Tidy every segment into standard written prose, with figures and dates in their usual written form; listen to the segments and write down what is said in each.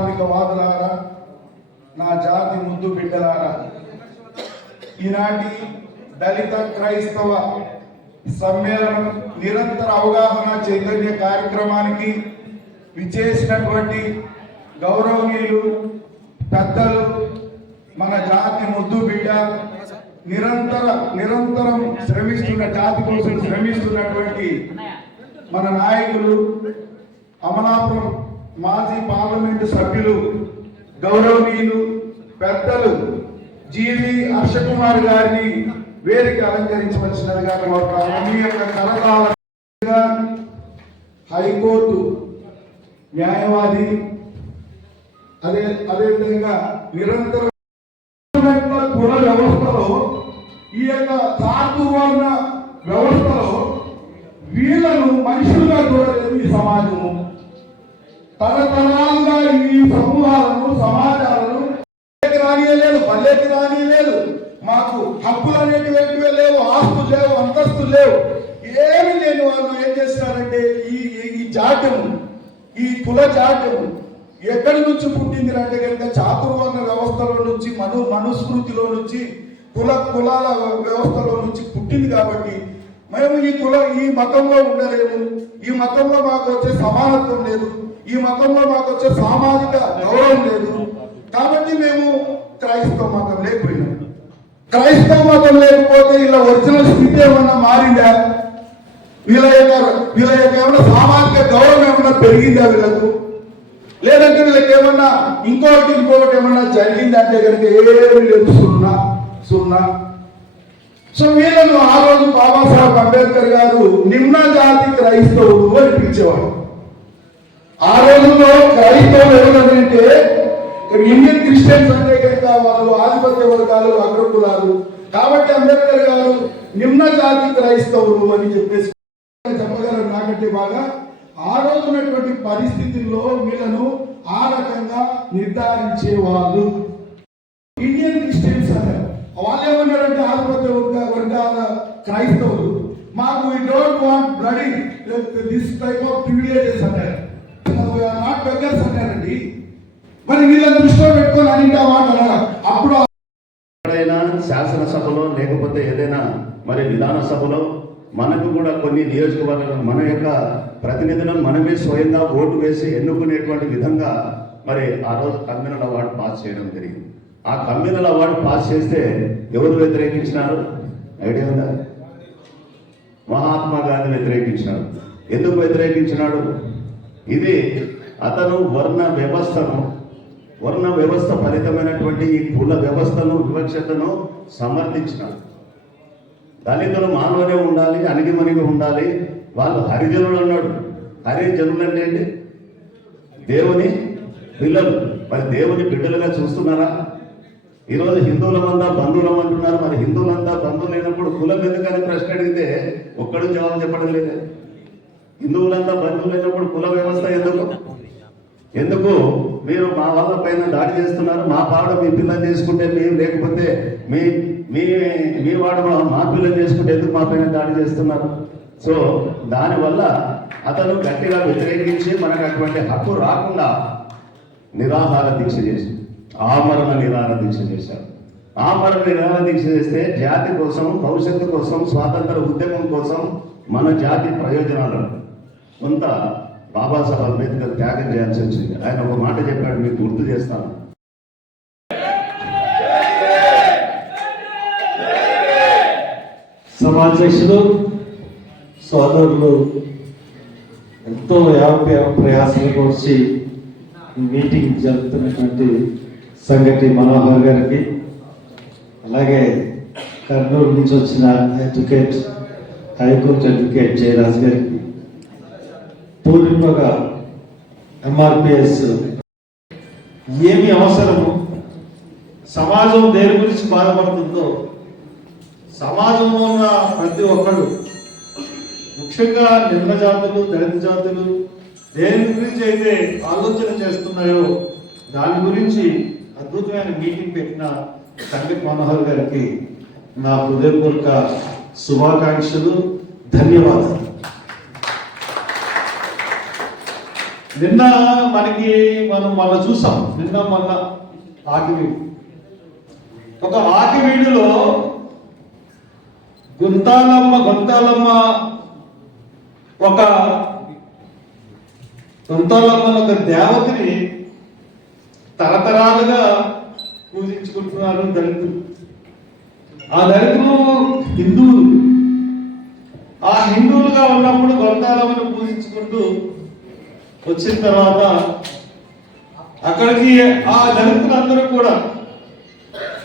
ప్రజాస్వామికవాదులారా, నా జాతి ముద్దు బిడ్డలారా, ఈనాటి దళిత క్రైస్తవ సమ్మేళనం నిరంతర అవగాహన చైతన్య కార్యక్రమానికి విచ్చేసినటువంటి గౌరవనీయులు పెద్దలు, మన జాతి ముద్దు బిడ్డ, నిరంతరం శ్రమిస్తున్న జాతి కోసం శ్రమిస్తున్నటువంటి మన నాయకులు, అమలాపురం మాజీ పార్లమెంటు సభ్యులు, గౌరవనీయులు పెద్దలు జీవి హర్షకుమార్ గారిని వేదిక అలంకరించవలసినదిగా కోరుతాము. మీ యొక్క కరతాళంగా హైకోర్టు న్యాయవాది, అదేవిధంగా నిరంతర కుల వ్యవస్థలో, ఈ యొక్క చాతుర్వర్ణ వ్యవస్థలో వీళ్ళను మనుషులుగా చూడలేదు ఈ సమాజము. తరతరాలుగా ఈ సమూహాలను, సమాజాలను రానియలేదు, పల్లెకి రానియలేదు. మాకు హక్కులు అనేటువంటివే లేవు, ఆస్తులు లేవు, అంతస్తులు లేవు, ఏమి లేని వాళ్ళు ఏం చేస్తున్నారంటే ఈ జాడ్యము, ఈ కుల జాడ్యము ఎక్కడి నుంచి పుట్టింది అంటే కనుక చాతుర్వర్ణ వ్యవస్థలో నుంచి, మనుస్మృతిలో నుంచి, కులాల వ్యవస్థలో నుంచి పుట్టింది. కాబట్టి మేము ఈ మతంలో ఉండలేము, ఈ మతంలో మాకు వచ్చే సమానత్వం లేదు, ఈ మతంలో మాకు వచ్చే సామాజిక గౌరవం లేదు. కాబట్టి మేము క్రైస్తవ మతం లేకపోయినాం. క్రైస్తవ మతం లేకపోతే ఇలా ఒరిజినల్ స్థితి ఏమన్నా మారిందా? వీళ్ళ యొక్క ఏమన్నా సామాజిక గౌరవం ఏమన్నా పెరిగిందా వీళ్ళకు? లేదంటే వీళ్ళకి ఏమన్నా ఇంకొకటి ఏమన్నా జరిగిందంటే కనుక ఏమి లేదు, సున్నా. సో వీళ్ళను ఆ రోజు బాబాసాహెబ్ అంబేద్కర్ గారు నిమ్న జాతి క్రైస్తవులు అని పిలిచేవాడు. ఆ రోజుల్లో క్రైస్తవులు ఎవరంటే ఇండియన్ క్రిస్టియన్స్ అంటే కనుక వాళ్ళు ఆధిపత్య వర్గాలు, అగ్రకులాలు. కాబట్టి అంబేద్కర్ గారు నిమ్న జాతి క్రైస్తవులు అని చెప్పేసి చెప్పగలరు నాకంటే బాగా. ఆ రోజు ఉన్నటువంటి పరిస్థితుల్లో వీళ్ళను ఆ రకంగా నిర్ధారించే వాళ్ళు ఇండియన్ క్రిస్టియన్స్ అన్నారు. వాళ్ళు ఏమన్నారంటే ఆధిపత్య వర్గాల క్రైస్తవులు, మాకు we don't want bloody this type of privileges అన్నారు. నాట్ బెగ్గర్స్ అన్నారండి. మరి వీళ్ళని దృష్టిలో పెట్టుకొని అని అప్పుడు ఎక్కడైనా శాసనసభలో లేకపోతే ఏదైనా మరి విధాన సభలో మనకు కూడా కొన్ని నియోజకవర్గాలు మన యొక్క ప్రతినిధులను మనమే స్వయంగా ఓటు వేసి ఎన్నుకునేటువంటి విధంగా మరి ఆ రోజు కమ్యూనల్ అవార్డు పాస్ చేయడం జరిగింది. ఆ కమ్యూనల్ అవార్డు పాస్ చేస్తే ఎవరు వ్యతిరేకించినారు ఐడియా ఉందా? మహాత్మా గాంధీ వ్యతిరేకించినాడు. ఎందుకు వ్యతిరేకించినాడు? ఇది అతను వర్ణ వ్యవస్థ ఫలితమైనటువంటి ఈ కుల వ్యవస్థను, వివక్షతను సమర్థించినాడు. దళితులు మానవునే ఉండాలి, అణిగిమణిగి ఉండాలి, వాళ్ళు హరిజనులు అన్నాడు. హరిజనులు అంటే ఏంటి? దేవుని పిల్లలు. మరి దేవుని బిడ్డలుగా చూస్తున్నారా? ఈరోజు హిందువులమంతా బంధువులం అంటున్నారు. మరి హిందువులంతా బంధువులు అయినప్పుడు కులం ఎందుకని ప్రశ్న అడిగితే ఒక్కడు జవాబు చెప్పడం లేదు. హిందువులంతా బంధువులు అయినప్పుడు కుల వ్యవస్థ ఎందుకు మీరు మా వాళ్ళ పైన దాడి చేస్తున్నారు? మా పాడు మీ పిల్లలు చేసుకుంటే మేము, లేకపోతే మీ వాడు మా పిల్లలు చేసుకుంటే ఎందుకు మా పైన దాడి చేస్తున్నారు? సో దానివల్ల అతను గట్టిగా వ్యతిరేకించి మనకు అటువంటి హక్కు రాకుండా నిరాహార దీక్ష చేసి ఆమరణ నిరాహార దీక్ష చేశారు. ఆమరణ నిరాహార దీక్ష చేస్తే జాతి కోసం, భవిష్యత్తు కోసం, స్వాతంత్ర ఉద్యమం కోసం, మన జాతి ప్రయోజనాలను కొంత బాబాసాహెబ్ అంబేద్కర్ త్యాగం చేయాల్సి వచ్చింది. ఆయన ఒక మాట చెప్పాడు, మీకు గుర్తు చేస్తాను. సమాధ్యక్షులు సోదరులు ఎంతో ప్రయాసంగా వచ్చి మీటింగ్ జరుపుతున్నటువంటి సంగటి మనోహర్ గారికి, అలాగే కర్నూలు నుంచి వచ్చిన అడ్వకేట్, హైకోర్టు అడ్వకేట్ జయరాజ్ గారికి, పూర్తిగా ఎంఆర్పిఎస్ ఏమి అవసరము, సమాజం దేని గురించి బాధపడుతుందో, సమాజంలో ఉన్న ప్రతి ఒక్కరు, ముఖ్యంగా నిమ్న జాతులు, దళిత జాతులు దేని గురించి అయితే ఆలోచన చేస్తున్నాయో దాని గురించి అద్భుతమైన మీటింగ్ పెట్టిన సంగటి మనోహర్ గారికి నా హృదయపూర్వక శుభాకాంక్షలు, ధన్యవాదాలు. నిన్న మనం చూసాం, నిన్న మొన్న ఆకివీడు, ఒక ఆకివీడులో గుంతాలమ్మ ఒక దేవతని తరతరాలుగా పూజించుకుంటున్నారు దళితులు. ఆ దళితులు హిందువులు. ఆ హిందువులుగా ఉన్నప్పుడు గొంతాలమ్మను పూజించుకుంటూ వచ్చిన తర్వాత అక్కడికి ఆ దళితులందరూ కూడా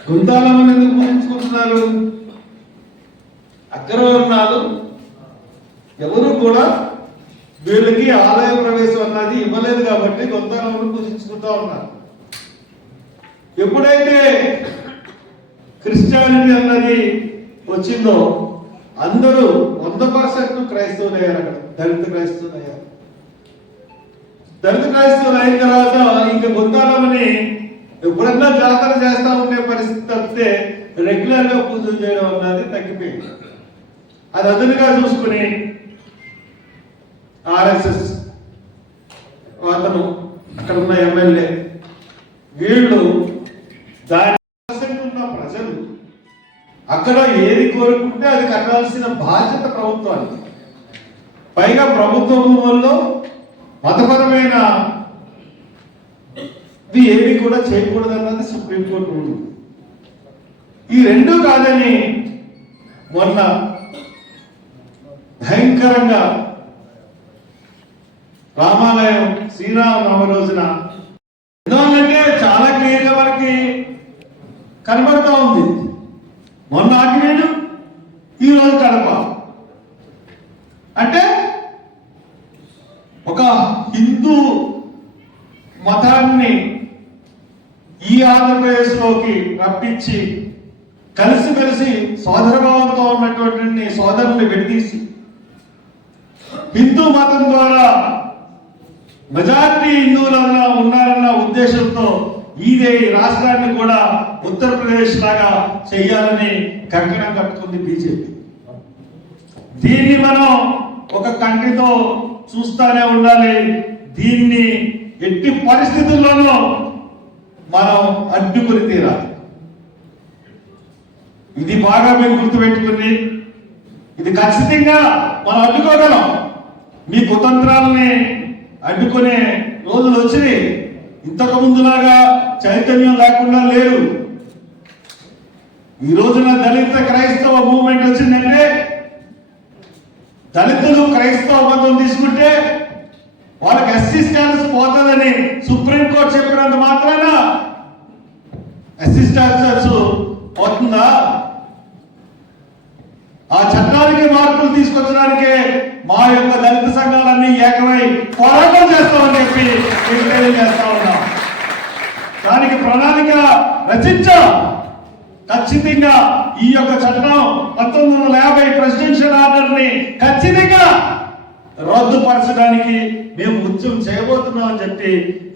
గుంతాలమ్మను ఎందుకు పూజించుకుంటున్నారు? అగ్రవర్ణాలు ఎవరు కూడా వీళ్ళకి ఆలయ ప్రవేశం అన్నది ఇవ్వలేదు కాబట్టి గొంతాలమ్మను పూజించుకుంటూ ఉన్నారు. ఎప్పుడైతే క్రిస్టియానిటీ అన్నది వచ్చిందో అందరూ 100% క్రైస్తవులు అయ్యారు. అక్కడ దళిత క్రైస్తవులు అయ్యారు. దళిత క్రైస్తవులు అయిన తర్వాత ఇంకా గొంతాలమ్మని ఎప్పుడన్నా జాతర చేస్తా ఉండే పరిస్థితి తప్పితే రెగ్యులర్ గా పూజలు చేయడం అన్నది తగ్గిపోయింది. అది అదునుగా చూసుకుని ఆర్ఎస్ఎస్ అతను అక్కడ ఉన్న ఎమ్మెల్యే వీళ్ళు దాని ఉన్న ప్రజలు అక్కడ ఏది కోరుకుంటే అది కట్టాల్సిన బాధ్యత ప్రభుత్వానికి. పైగా ప్రభుత్వ భూముల్లో మతపరమైన ఏవి కూడా చేయకూడదన్నది సుప్రీంకోర్టు రూల్. ఈ రెండూ కాదని మొన్న భయంకరంగా రామాలయం శ్రీరామనవమి రోజున ఎందుకంటే చాలా క్లియర్గా మనకి కనబడతా ఉంది. మొన్న ఆకివీడు, ఈ రోజు కడప. అంటే ఒక హిందూ మతాన్ని ఈ ఆంధ్రప్రదేశ్లోకి రప్పించి కలిసిమెలిసి సోదరభావంతో ఉన్నటువంటి సోదరుల్ని విడదీసి హిందూ మతం ద్వారా మెజారిటీ హిందువులన్నా ఉన్నారన్న ఉద్దేశంతో ఈ రాష్ట్రాన్ని కూడా ఉత్తరప్రదేశ్ లాగా చెయ్యాలని కంకణం కట్టుకుంది బీజేపీ. దీన్ని మనం ఒక కంటితో చూస్తానే ఉండాలి. దీన్ని ఎట్టి పరిస్థితుల్లోనూ మనం అడ్డుకుని తీరాలి. ఇది బాగా మేము గుర్తుపెట్టుకుని ఇది ఖచ్చితంగా మనం అడ్డుకోగలం. మీ కుతంత్రాలని అడ్డుకునే రోజులు వచ్చినాయి. ఇంతకు ముందులాగా చైతన్యం లేకుండా లేరు. ఈ రోజున దళిత క్రైస్తవ మూవ్మెంట్ వచ్చిందంటే, దళితులు క్రైస్తవ మతం తీసుకుంటే వాళ్ళకి ఎస్సీ స్టాటస్ పోతుందని సుప్రీంకోర్టు చెప్పినంత మాత్రాన ఎస్సీ స్టాటస్ పోతుందా? ఆ చట్టానికి మార్పులు తీసుకొచ్చడానికే మా యొక్క దళిత సంఘాలన్నీ ఏకమై పోరాటం చేస్తామని చెప్పి తెలియజేస్తా ఉన్నాం. దానికి ప్రణాళిక రచించాం. ఖచ్చితంగా ఈ యొక్క చట్టం 1950 ప్రెసిడెన్షియల్ ఆర్డర్ ని ఖచ్చితంగా రద్దుపరచడానికి మేము ఉద్యమం చేయబోతున్నాం అని చెప్పి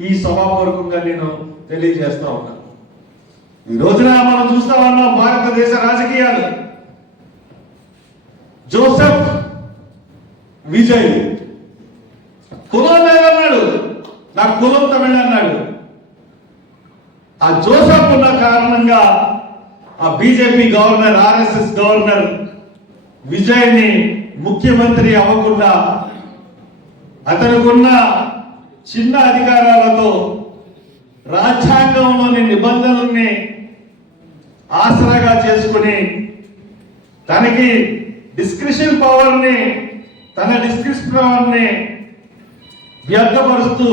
ఈ సభాపూర్వకంగా నేను తెలియజేస్తా ఉన్నాను. ఈ రోజున మనం చూస్తా ఉన్నాం భారతదేశ రాజకీయాలు. జోసెఫ్ విజయ్ కులం లేదన్నాడు, నాకు కులం తమిళ అన్నాడు. ఆ జోసెఫ్ ఉన్న కారణంగా ఆ బీజేపీ గవర్నర్, ఆర్ఎస్ఎస్ గవర్నర్ విజయ్ని ముఖ్యమంత్రి అవ్వకుండా అతనుకున్న చిన్న అధికారాలతో రాజ్యాంగంలోని నిబంధనల్ని ఆసరాగా చేసుకుని తనకి డిస్క్రిషన్ పవర్ని వ్యర్థపరుస్తూ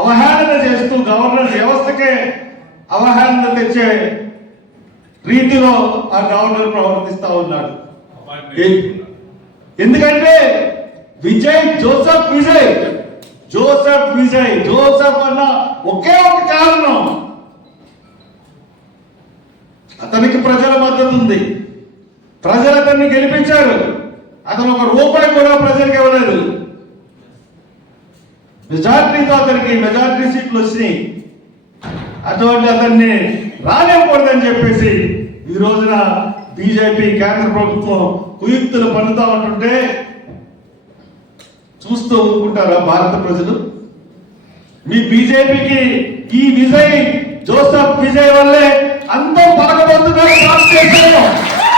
అవహేళన చేస్తూ గవర్నర్ వ్యవస్థకే అవహేళన తెచ్చే రీతిలో ఆ గవర్నర్ ప్రవర్తిస్తా ఉన్నాడు. ఎందుకంటే జోసెఫ్ విజయ్ అన్న ఒకే ఒక కారణం, అతనికి ప్రజల మద్దతు ఉంది. ప్రజలు అతన్ని గెలిపించారు. అతను ఒక రూపాయి కూడా ప్రజలకు ఇవ్వలేదు. మెజారిటీతో అతనికి మెజారిటీ సీట్లు వచ్చినాయి. అటువంటి అతన్ని రానివ్వకూడదని చెప్పేసి ఈ రోజున బీజేపీ కేంద్ర ప్రభుత్వం కుయుక్తులు పన్నుతా ఉంటుంటే చూస్తూ ఊరుకుంటారా భారత ప్రజలు? మీ బీజేపీకి ఈ విజయ్ జోసెఫ్ విజయ్ వల్లే అంతం పలకబోతున్నారు భారతదేశంలో.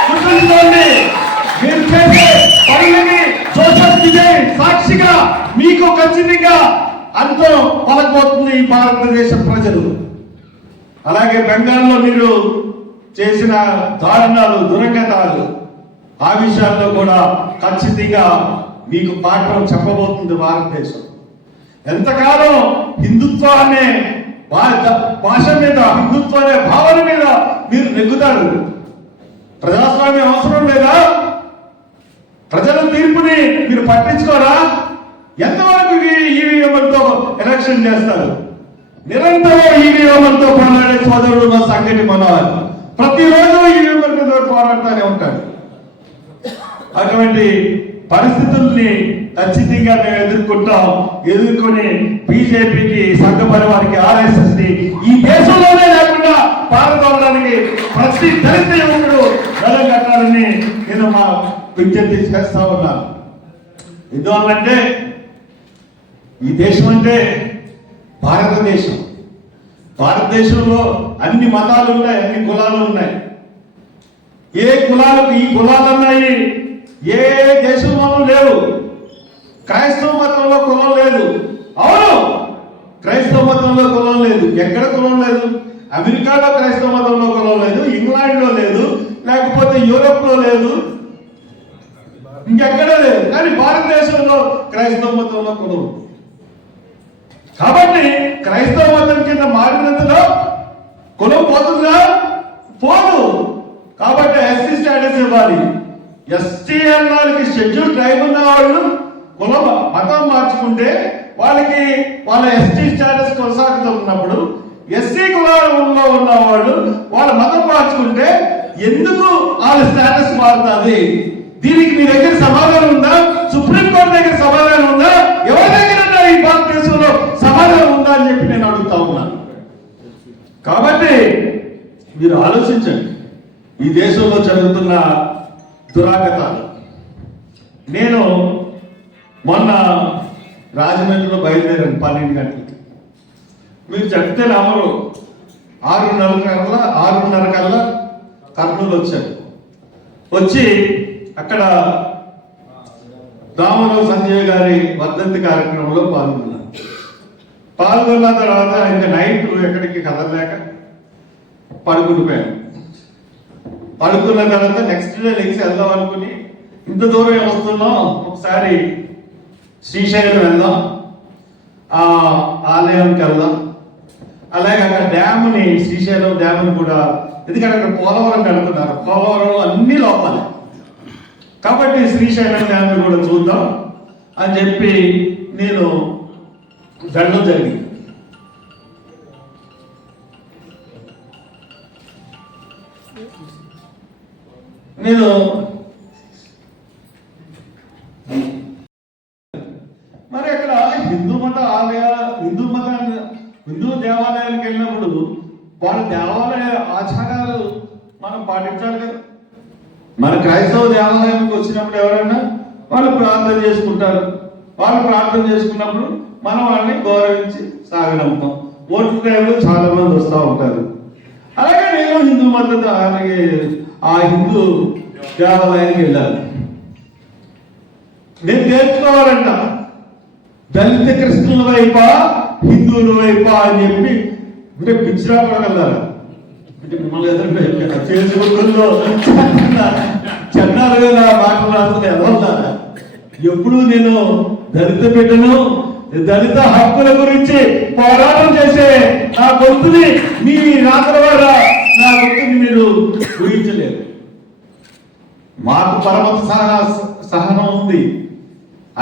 గుర్తుంచుకోండి, మీరు చేసే పనులకి జోసెఫ్ విజయ్ సాక్షిగా మీకు ఖచ్చితంగా అంతం పలకబోతుంది ఈ భారతదేశ ప్రజలు. అలాగే బెంగాల్లో మీరు చేసిన దారుణాలు, దురంగతాలు, ఆ విషయాల్లో కూడా ఖచ్చితంగా మీకు పాఠం చెప్పబోతుంది భారతదేశం. ఎంతకాలం హిందుత్వ అనే భాష మీద, హిందుత్వ అనే భావన మీద మీరు నెగ్గుతారు? ప్రజాస్వామ్యం అవసరం లేదా? ప్రజల తీర్పుని మీరు పట్టించుకోరా? ఎంతవరకు ఈవీఎంలతో ఎలక్షన్ చేస్తారు? నిరంతరం ఈవీఎంలతో పోరాడే సోదరుడు ఉన్న సంగతి మనవారు. ప్రతిరోజు ఈవీఎంల మీద పోరాడుతూనే ఉంటాడు. అటువంటి పరిస్థితుల్ని ఖచ్చితంగా మేము ఎదుర్కొని బీజేపీకి, సంఘ పరివారికి, ఆర్ఎస్ఎస్ ని ఈ దేశంలోనే లేకుండా పాల్గొనడానికి ప్రతి దళిత యువకుడు గలం కట్టాలని నేను మా విజ్ఞప్తి చేస్తా ఉన్నాను. ఎందువల్లంటే ఈ దేశం అంటే భారతదేశం. భారతదేశంలో అన్ని మతాలు ఉన్నాయి, అన్ని కులాలు ఉన్నాయి. ఏ కులాలకు ఈ కులాలు ఉన్నాయి ఏ దేశంలోనూ లేవు. క్రైస్తవ మతంలో కులం లేదు. అవును, క్రైస్తవ మతంలో కులం లేదు. ఎక్కడ కులం లేదు? అమెరికాలో క్రైస్తవ మతంలో కులం లేదు, ఇంగ్లాండ్లో లేదు, లేకపోతే యూరోప్ లో లేదు, ఇంకెక్కడ లేదు. కానీ భారతదేశంలో క్రైస్తవ మతంలో కులం. కాబట్టి క్రైస్తవ మతం కింద మారినందులో కులం పోతుందా? పోదు. కాబట్టి ఎస్సీ స్టేటస్ ఇవ్వాలి. ఎస్టీ అన్నాళ్ళకి షెడ్యూల్ ట్రైబ్ ఉన్న వాళ్ళు కులం మతం మార్చుకుంటే వాళ్ళకి వాళ్ళ ఎస్టీ స్టేటస్ కొనసాగుతున్నప్పుడు, ఎస్సీ కులంలో ఉన్న వాళ్ళు వాళ్ళ మతం మార్చుకుంటే ఎందుకు వాళ్ళ స్టేటస్ మారుతుంది? దీనికి మీ దగ్గర సమాధానం ఉందా? సుప్రీంకోర్టు దగ్గర సమాధానం ఉందా? ఎవరి దగ్గర ఈ భారతదేశంలో సమాధానం ఉందా అని చెప్పి నేను అడుగుతా ఉన్నాను. కాబట్టి మీరు ఆలోచించండి ఈ దేశంలో జరుగుతున్న దురాగతాలు. నేను మొన్న రాజమండ్రిలో బయలుదేరాను 12 గంటలకి. మీరు చెప్తే నమ్మరు, 6:30 కల్లా కర్నూలు వచ్చాను. వచ్చి అక్కడ దామోదర సంజయ్ గారి వర్ధంతి కార్యక్రమంలో పాల్గొన్న తర్వాత ఇంకా నైట్ ఎక్కడికి కదలలేక పడుకుండిపోయాను. పడుకున్న తర్వాత నెక్స్ట్ డే లెగ్స్ వెళ్దాం అనుకుని, ఇంత దూరం వస్తున్నాం, ఒకసారి శ్రీశైలం వెళ్దాం, ఆ ఆలయానికి వెళ్దాం. అలాగే అక్కడ డ్యామ్ని, శ్రీశైలం డ్యామ్ని కూడా, ఎందుకంటే అక్కడ పోలవరం కడుతున్నారు, పోలవరం అన్ని లోపాలే కాబట్టి శ్రీశైలం డ్యామ్ని కూడా చూద్దాం అని చెప్పి నేను వెళ్ళడం జరిగింది. నేను మరి అక్కడ హిందూ దేవాలయాలకు వెళ్ళినప్పుడు వాళ్ళ దేవాలయ ఆచారాలు మనం పాటించాలి కదా. మన క్రైస్తవ దేవాలయానికి వచ్చినప్పుడు ఎవరైనా వాళ్ళు ప్రార్థన చేసుకుంటారు. వాళ్ళు ప్రార్థన చేసుకున్నప్పుడు మనం వాళ్ళని గౌరవించి సాగనంపుతాం. ఓటు టైంలో చాలా మంది వస్తూ ఉంటారు. అలాగే నేను హిందూ మద్దతు అలాగే ఆ హిందూ దేవాలయానికి వెళ్ళాలి. నేను తెలుసుకోవాలంట, దళిత క్రిస్టియన్ల వైపా హిందువుల వైపా అని చెప్పి అంటే పిచ్చిరా పడగలరా అంటే మిమ్మల్ని ఎదురు ఫేస్బుక్లో చెన్నాలు మాటలు రాస్తుంది ఎలా ఉన్నారా? ఎప్పుడు నేను దళిత బిడ్డను, దళిత హక్కుల గురించి పోరాటం చేసే నా గొంతుని మీ రాత్ర ద్వారా నా గొంతుని మీరు ఊహించలేరు. మాకు పరమత సహనం ఉంది.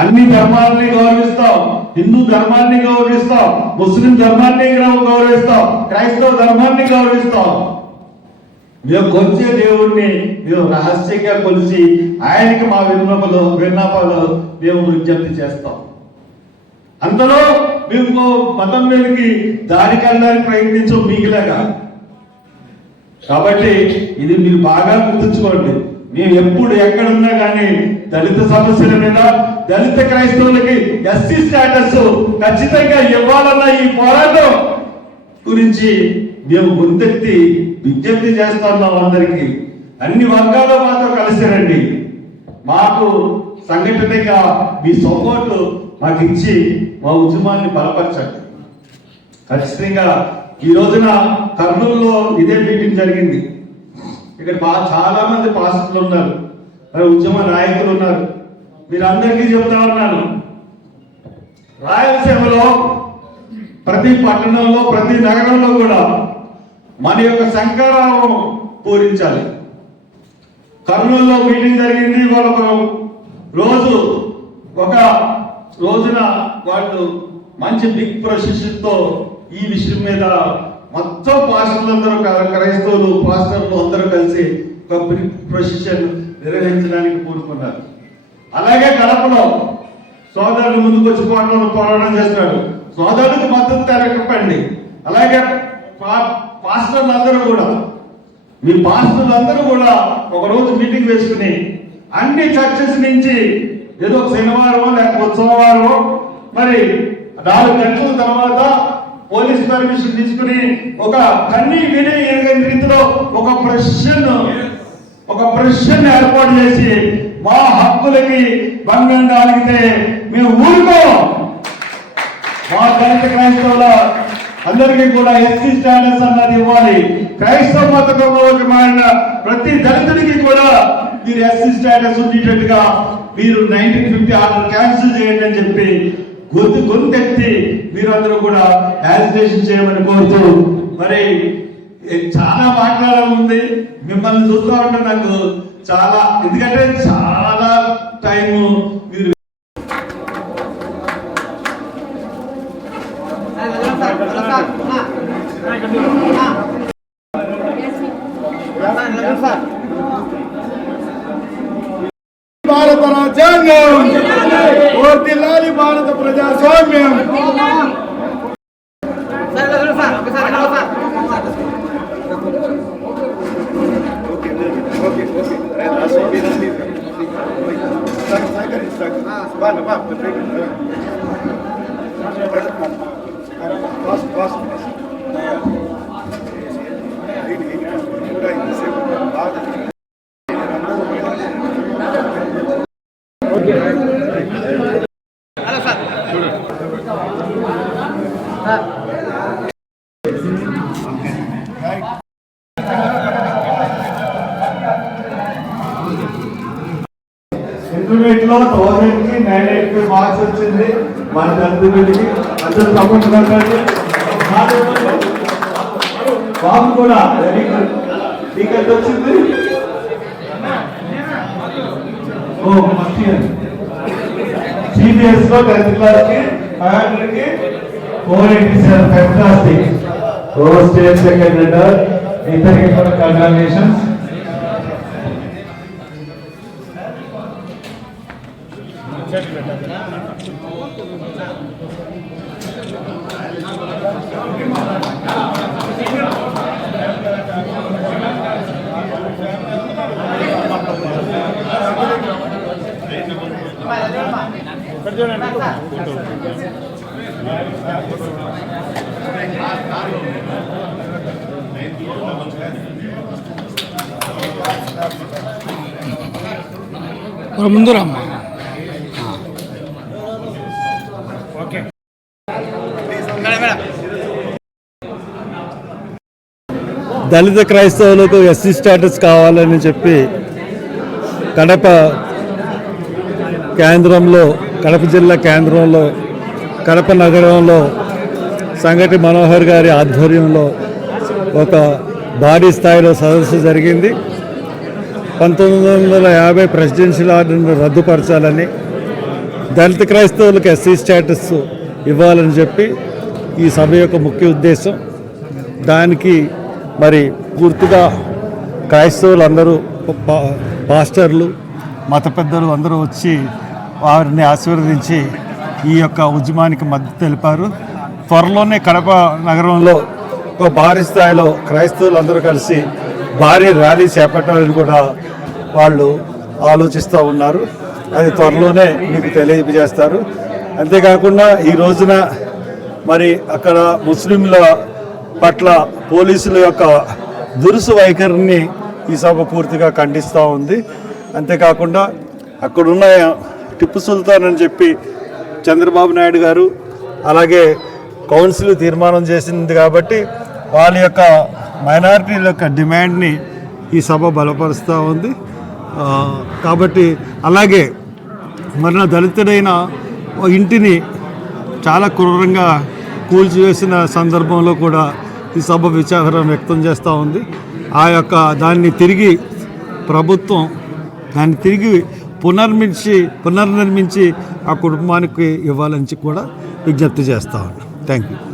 అన్ని ధర్మాలని గౌరవిస్తాం. హిందూ ధర్మాన్ని గౌరవిస్తాం, ముస్లిం ధర్మాన్ని గౌరవిస్తాం, క్రైస్తవ ధర్మాన్ని గౌరవిస్తాం. మేము కొలిచే దేవుణ్ణి మేము రహస్యంగా కొలిచి ఆయనకి మా విన్నపాలు మేము విజ్ఞప్తి చేస్తాం. అంతలో మేము మతం మీదకి దారికి వెళ్ళడానికి ప్రయత్నించం మీకులాగా. కాబట్టి ఇది మీరు బాగా గుర్తుంచుకోండి. మేము ఎప్పుడు ఎక్కడున్నా కానీ దళిత సమస్యల మీద, దళిత క్రైస్తవులకి ఎస్సీ స్టేటస్ ఖచ్చితంగా ఇవ్వాలన్న ఈ పోరాటం గురించి మేము గుంతెత్తి విజ్ఞప్తి చేస్తున్నాం. అందరికీ అన్ని వర్గాలు మాతో కలిసి రండి, మాకు సంఘటనగా మీ సపోర్టు మాకు ఇచ్చి మా ఉద్యమాన్ని బలపరచండి. ఖచ్చితంగా ఈ రోజున కర్నూలులో ఇదే మీటింగ్ జరిగింది. ఇక్కడ చాలా మంది పాస్టర్లు ఉన్నారు, మరి ఉద్యమ నాయకులు ఉన్నారు. మీరందరికీ చెప్తా ఉన్నాను, రాయలసీమలో ప్రతి పట్టణంలో ప్రతి నగరంలో కూడా మన యొక్క శంకరావం పూరించాలి. కర్నూలులో మీటింగ్ జరిగింది. వాళ్ళ ఒక రోజున వాళ్ళు మంచి బిగ్ ప్రొసెషన్ తో ఈ విషయం మీద మొత్తం పాస్టర్లందరూ క్రైస్తవులు పాస్టర్లు అందరూ కలిసి ఒక బిగ్ ప్రొసెషన్ నిర్వహించడానికి పూనుకున్నారు. అలాగే కడపలో సోదరులు ముందుకు వచ్చి పోరాటం చేస్తున్నాడు. సోదరులకు మద్దతు తెరపండి. అలాగే పాస్టర్లందరూ కూడా మీ పాస్టర్లందరూ కూడా ఒకరోజు మీటింగ్ వేసుకుని అన్ని చర్చెస్ నుంచి ఏదో శనివారం లేకపోతే సోమవారం మరి 4 గంటల తర్వాత పోలీస్ పర్మిషన్ తీసుకుని ఒక కన్నీ వినే ఎరగని రీతిలో ఒక ప్రశ్న ఏర్పాటు చేసి మా హక్కులకి భంగం కలిగితే మేము ఊరుకోం. మా దళిత క్రైస్తవుల అందరికీ కూడా ఎస్సీ స్టేటస్ అన్నది ఇవ్వాలి. క్రైస్తవ మతంలోకి మారిన ప్రతి దళితుడికి కూడా మీరు ఎస్సీ స్టేటస్ ఉండేటట్టుగా మీరు 1950 ఆర్డర్ క్యాన్సిల్ చేయండి అని చెప్పి గొంతెత్తి మీరందరూ కూడా యాజిటేషన్ చేయమని కోరుతూ, మరి చాలా మాట్లాడాలి. మిమ్మల్ని చూస్తూ ఉంటే నాకు చాలా, ఎందుకంటే చాలా టైము మీరు భారత రాజ్యాంగం వర్ధిల్లాలి, భారత ప్రజాస్వామ్యం. ఇంటర్మీడియట్ లో 1000కి 980 మార్క్స్ వచ్చింది మన దళితుడికి. అందరూ తప్పకుండా బాబు కూడా వెరీ గుడ్. మీకు ఎంత వచ్చింది? ఫస్ట్ ఇయర్ సిబిఎస్ లో 10th క్లాస్ కి 500కి 487. ఫెంటాస్టిక్. స్టేట్ సెకండ్ రిటర్. ఇద్దరికి కూడా కంగ్రాచులేషన్స్. ముందు రమ్మా. ఓకే. దళిత క్రైస్తవులకు ఎస్సీ స్టేటస్ కావాలని చెప్పి కడప జిల్లా కేంద్రంలో కడప నగరంలో సంగటి మనోహర్ గారి ఆధ్వర్యంలో ఒక భారీ స్థాయిలో సదస్సు జరిగింది. 1950 ప్రెసిడెన్షియల్ ఆర్డర్ను రద్దుపరచాలని, దళిత క్రైస్తవులకు ఎస్సీ స్టేటస్ ఇవ్వాలని చెప్పి ఈ సభ యొక్క ముఖ్య ఉద్దేశం. దానికి మరి పూర్తిగా క్రైస్తవులందరూ, పాస్టర్లు, మత పెద్దలు అందరూ వచ్చి వారిని ఆశీర్వదించి ఈ యొక్క ఉద్యమానికి మద్దతు తెలిపారు. త్వరలోనే కడప నగరంలో ఒక భారీ స్థాయిలో క్రైస్తవులందరూ కలిసి భారీ ర్యాలీ చేపట్టాలని కూడా వాళ్ళు ఆలోచిస్తూ ఉన్నారు. అది త్వరలోనే మీకు తెలియజేస్తారు. అంతేకాకుండా ఈ రోజున మరి అక్కడ ముస్లింల పట్ల పోలీసుల యొక్క దురుసు వైఖరిని ఈ సభ పూర్తిగా ఖండిస్తూ ఉంది. అంతేకాకుండా అక్కడున్న టిప్పు సుల్తాన్ అని చెప్పి చంద్రబాబు నాయుడు గారు అలాగే కౌన్సిల్ తీర్మానం చేసింది కాబట్టి వాళ్ళ యొక్క మైనారిటీల యొక్క డిమాండ్ని ఈ సభ బలపరుస్తూ ఉంది. కాబట్టి అలాగే మరణ దళితుడైన ఇంటిని చాలా క్రూరంగా కూల్చివేసిన సందర్భంలో కూడా ఈ సభ విచారం వ్యక్తం చేస్తూ ఉంది. ఆ యొక్క దాన్ని తిరిగి ప్రభుత్వం దాన్ని తిరిగి పునర్నిర్మించి ఆ కుటుంబానికి ఇవ్వాలని కూడా విజ్ఞప్తి చేస్తూ ఉన్నాను. Thank you.